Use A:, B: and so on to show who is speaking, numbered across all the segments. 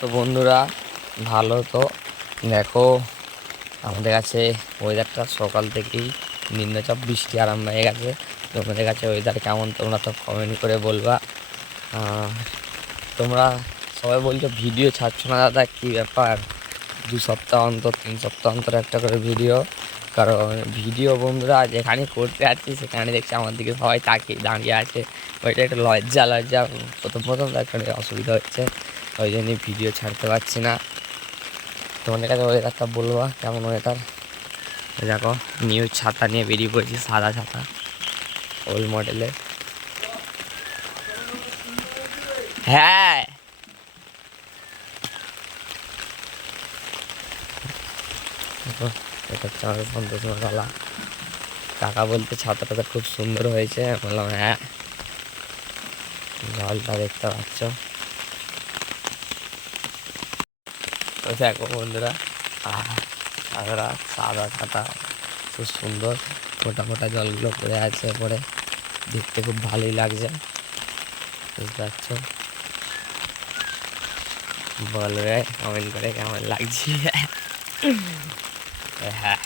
A: তো বন্ধুরা, ভালো তো? দেখো, আমাদের কাছে ওয়েদারটা সকাল থেকেই নিম্নচাপ, বৃষ্টি আরম্ভ হয়ে গেছে। তোমাদের কাছে ওয়েদার কেমন, তোমরা তো কমেন্ট করে বলবা। তোমরা সবাই বলছো ভিডিও ছাড়ছো না দাদা, কী ব্যাপার? দু সপ্তাহ অন্তর, তিন সপ্তাহ অন্তর একটা করে ভিডিও কারণ ভিডিও বন্ধুরা, যেখানে করতে যাচ্ছি, সেখানে দেখছি আমার দিকে সবাই তাকিয়ে দাঁড়িয়ে আছে। ওইটা একটু লজ্জা লজ্জা। প্রথম প্রথম তো একটা অসুবিধা হচ্ছে। ওই জন্যই ভিডিও ছাড়তে পারছি না। তোমাদের কাছে ওয়েদারটা বলব, কেমন ওয়েদার দেখো নিউ ছাতা নিয়ে বেরিয়ে পড়েছি, সাদা ছাতা ওল্ড মডেলের হ্যাঁ! এটা হচ্ছে আমাদের সন্তোষমা কাকা বলতে ছাতাটা খুব সুন্দর হয়েছে বললাম হ্যাঁ। জলটা দেখতে পাচ্ছ। দেখো বন্ধুরা আহ, সাদা সাদা খুব সুন্দর ফোটা মোটা জলগুলো পড়ে আছে পরে দেখতে খুব ভালোই লাগছে বুঝতে পারছ? বলবে কমেন্ট করে কেমন লাগছে? হ্যাঁ।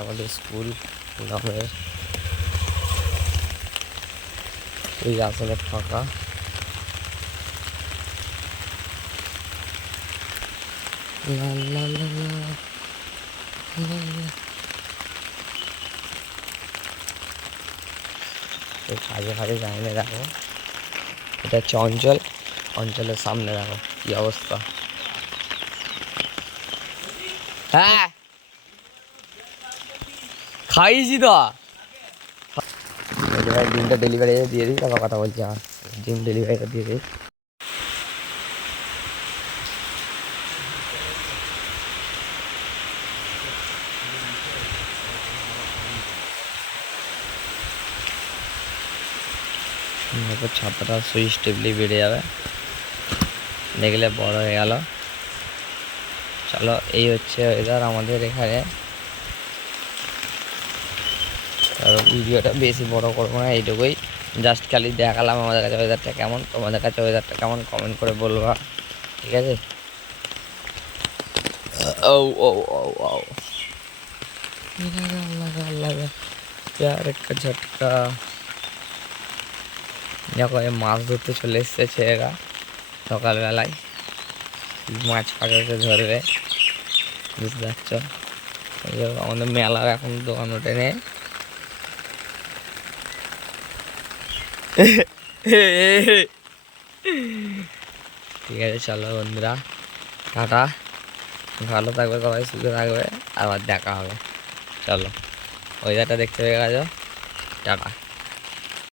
A: আমাদের স্কুল গ্রামের এই আসলে ফাঁকা। লা লা লা লা, লা লা। এই কাজে ফাজে যায় দেখো। এটা হচ্ছে অঞ্চল অঞ্চলের সামনে দেখো কি অবস্থা। হ্যাঁ। খাইছি তো। ভাই ডিমটা ডেলিভারি দিয়ে দিই, তারপর কথা বলছি আমার ডিম ডেলিভারিটা দিয়ে দিই। এরপর ছাতাটা সুইচ টিপলি বেড়ে যাবে। দেখলে বড় হয়ে গেল। চলো, এই হচ্ছে ওয়েদার আমাদের এখানে। আর ভিডিওটা বেশি বড় করব না, এইটুকুই। জাস্ট খালি দেখালাম আমাদের কাছে ওয়েদারটা কেমন, তোমাদের কাছে ওয়েদারটা কেমন কমেন্ট করে বলবা, ঠিক আছে? ও ও ও ও একটা ঝটকা। দেখো মাছ ধরতে চলে এসছে ছেলেরা সকালবেলায়। মাছ পাকাতে ধরবে, বুঝতে পারছ? আমাদের মেলার এখন দোকান ওঠে নেই ঠিক আছে, চলো বন্ধুরা। টাটা। ভালো থাকবে, সবাই সুখে থাকবে, আবার দেখা হবে। চলো ওয়েদারটা দেখতে পেয়ে গেছো। টাটা।